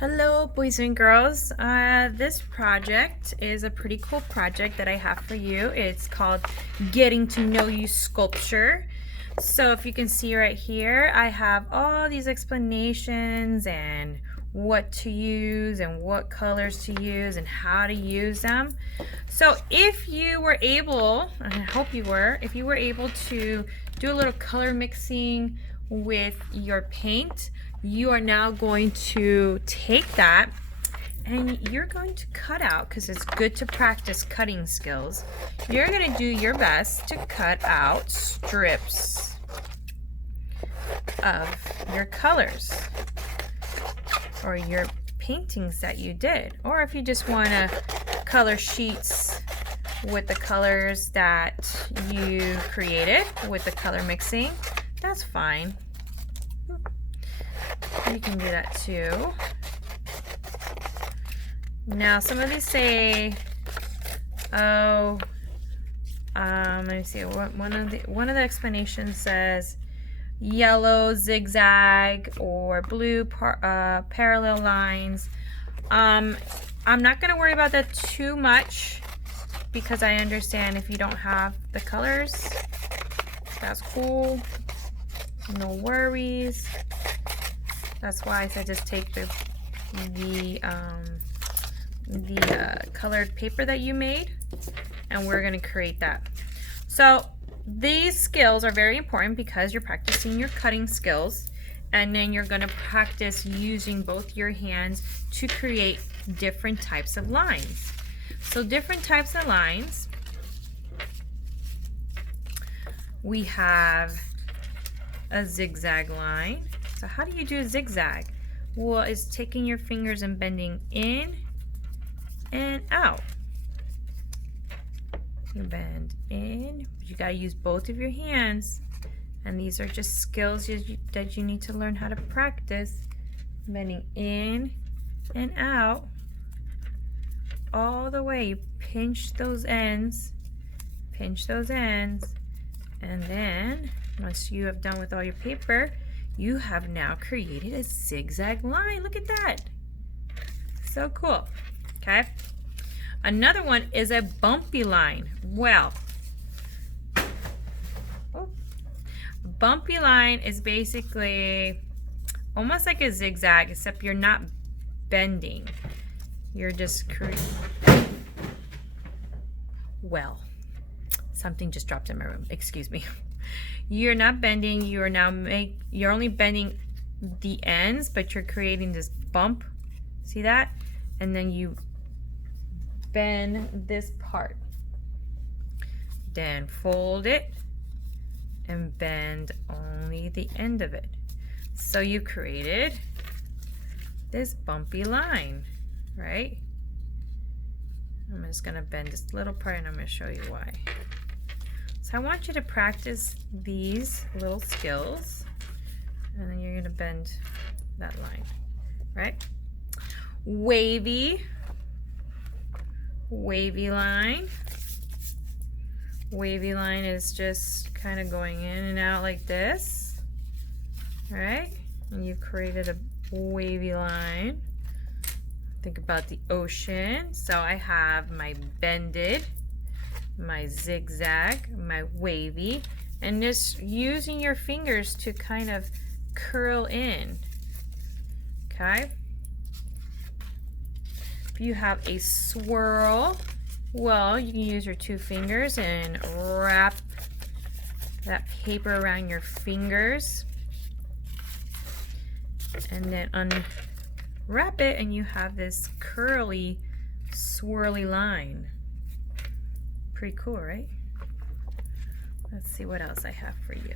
Hello boys and girls. This project is a pretty cool project that I have for you. It's called Getting to Know You Sculpture. So if you can see right here, I have all these explanations and what to use and what colors to use and how to use them. So if you were able, and I hope you were, if you were able to do a little color mixing with your paint, you are now going to take that and you're going to cut out, because it's good to practice cutting skills. You're going to do your best to cut out strips of your colors or your paintings that you did. Or if you just want to color sheets with the colors that you created with the color mixing, that's fine. You can do that too. Now some of these say, let me see, one of the explanations says yellow zigzag or blue parallel lines. I'm not going to worry about that too much, because I understand if you don't have the colors, that's cool, no worries. That's why I said just take the colored paper that you made, and we're going to create that. So these skills are very important because you're practicing your cutting skills, and then you're going to practice using both your hands to create different types of lines. So different types of lines, we have a zigzag line. So how do you do a zigzag? Well, it's taking your fingers and bending in and out. You bend in, you gotta use both of your hands, and these are just skills that you need to learn how to practice. Bending in and out all the way. You pinch those ends, and then once you have done with all your paper, you have now created a zigzag line. Look at that. So cool. Okay. Another one is a bumpy line. Well, bumpy line is basically almost like a zigzag, except you're not bending. You're just creating. Well, something just dropped in my room. Excuse me. You're not bending, you're only bending the ends, but you're creating this bump. See that? And then you bend this part. Then fold it and bend only the end of it. So you created this bumpy line, right? I'm just gonna bend this little part and I'm gonna show you why. So I want you to practice these little skills, and then you're going to bend that line, right? Wavy line. Wavy line is just kind of going in and out like this, right? And you've created a wavy line. Think about the ocean. So I have my bended, my zigzag, my wavy, and just using your fingers to kind of curl in. Okay. If you have a swirl, well, you can use your two fingers and wrap that paper around your fingers, and then unwrap it, and you have this curly, swirly line. Pretty cool, right? Let's see what else I have for you.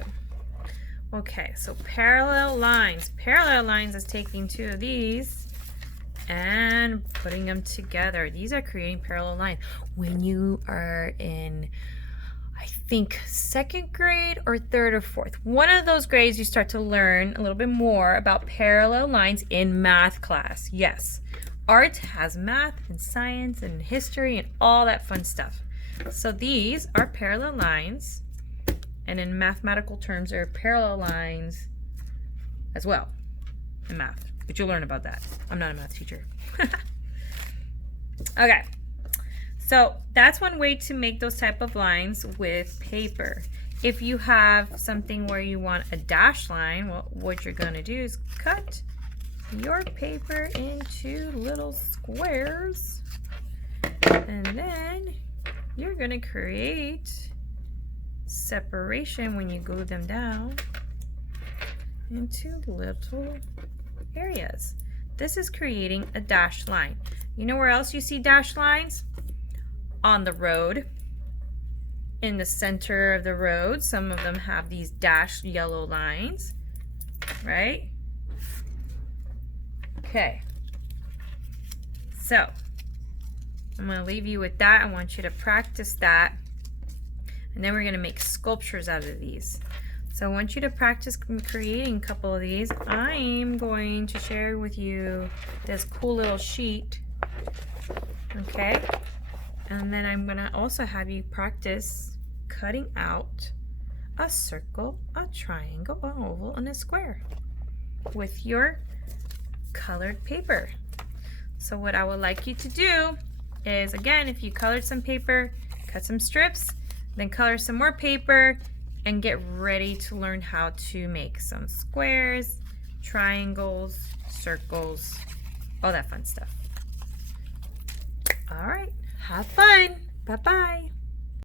Okay, so parallel lines. Parallel lines is taking two of these and putting them together. These are creating parallel lines. When you are in, I think, 2nd grade or 3rd or 4th, one of those grades, you start to learn a little bit more about parallel lines in math class. Yes, art has math and science and history and all that fun stuff. So these are parallel lines, and in mathematical terms, they're parallel lines as well in math. but you'll learn about that. I'm not a math teacher. Okay, so that's one way to make those type of lines with paper. If you have something where you want a dash line, well, what you're going to do is cut your paper into little squares, and then you're going to create separation when you glue them down into little areas. This is creating a dashed line. You know where else you see dashed lines? On the road. In the center of the road, some of them have these dashed yellow lines, right? Okay. So, I'm going to leave you with that. I want you to practice that. And then we're going to make sculptures out of these. So I want you to practice creating a couple of these. I'm going to share with you this cool little sheet. Okay? And then I'm going to also have you practice cutting out a circle, a triangle, an oval, and a square with your colored paper. So what I would like you to do is, again, if you colored some paper, cut some strips, then color some more paper, and get ready to learn how to make some squares, triangles, circles, all that fun stuff. All right, have fun. Bye-bye.